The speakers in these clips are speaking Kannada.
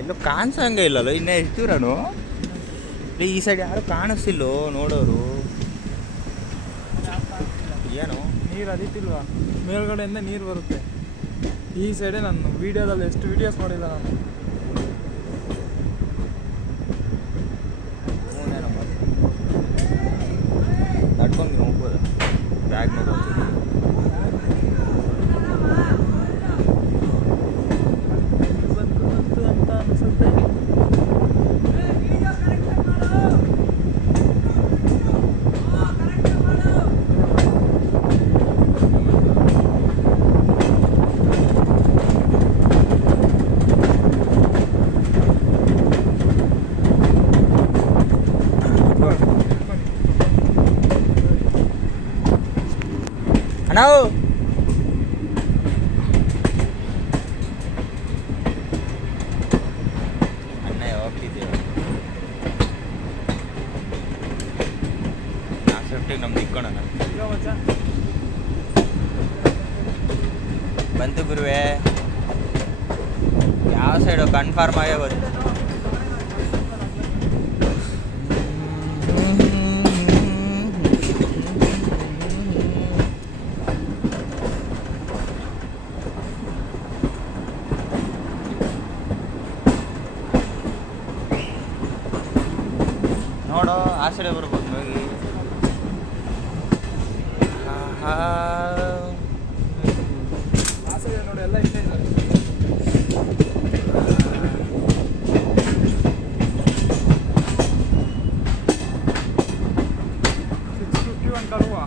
ಎಲ್ಲೋ ಕಾಣಿಸಂಗೆ ಇಲ್ಲಲ್ಲ, ಇನ್ನೇ ಇರ್ತೀವಿ ನಾನು ಈ ಸೈಡ್ ಯಾರು ಕಾಣಿಸ್ತಿಲ್ಲೋ ನೋಡೋರು. ಏನು ನೀರು ಹರಿತಿಲ್ವಾ, ಮೇಲ್ಗಡೆಯಿಂದ ನೀರು ಬರುತ್ತೆ. ಈ ಸೈಡೇ ನಾನು ವೀಡಿಯೋದಲ್ಲಿ ಎಷ್ಟು ವೀಡಿಯೋಸ್ ನೋಡಿಲ್ಲ ನಾನು. ನಡ್ಕೊಂಡು ಹೋಗ್ಬೋದು ಬ್ಯಾಗ್ ನೋಡ್ಬೋದು. ಅಂತ ಅನಿಸುತ್ತೆ. ನಾವು ಅಣ್ಣ ಹೋಗ್ತಿದ್ದೇವೆ. ನಾ ಸೇಫ್ಟಿಗೆ ನಮ್ದು ಇಕ್ಕೋಣ. ಬಂತು ಗುರುವೆ, ಯಾವ ಸೈಡು ಕನ್ಫರ್ಮ್ ಆಗೇ ಗೊತ್ತು. ನೋಡು ಆ ಸೈಡೆ ಬರ್ಬೋದು ಹೋಗಿ. ಆ ಸೈಡ್ ನೋಡಿ ಎಲ್ಲ ಇಷ್ಟೇ ಇದೆ. 651 కరువు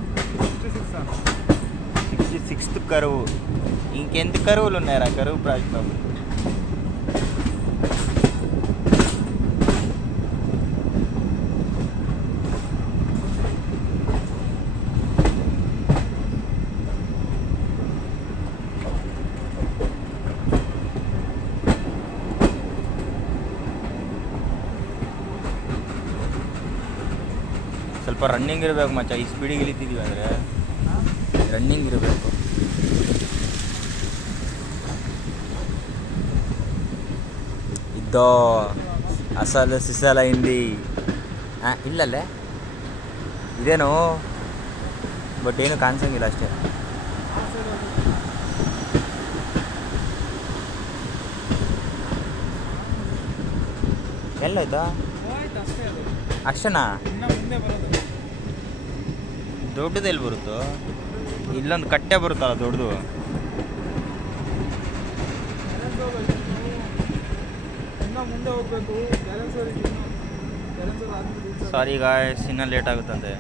66th కరువు. ఇంకెంత కరువులు ఉన్నాయా కరువు ప్రాజెక్ట్లో? ಸ್ವಲ್ಪ ರನ್ನಿಂಗ್ ಇರಬೇಕು ಮಚ್ಚ, ಈ ಸ್ಪೀಡಿಗೆ ಇಳಿತಿದ್ದೀವಿ ಅಂದರೆ ರನ್ನಿಂಗ್ ಇರಬೇಕು. ಇದ್ದೋ ಅಸಲು ಸಿಸಲ ಹಿಂದಿ ಇಲ್ಲಲ್ಲೇ ಇದೇನು, ಬಟ್ ಏನು ಕಾಣಿಸಂಗಿಲ್ಲ ಅಷ್ಟೇ. ಎಲ್ಲಾಯ್ತಾ ಅಷ್ಟೇನಾ? ದೊಡ್ಡದು ಎಲ್ಲಿ ಬರುತ್ತೋ? ಇಲ್ಲೊಂದು ಕಟ್ಟೆ ಬರುತ್ತಲ್ಲ ದೊಡ್ಡದು. ಸಾರಿ ಗಾಯ್ಸ್, ಇನ್ನೂ ಲೇಟ್ ಆಗುತ್ತಂತೆ.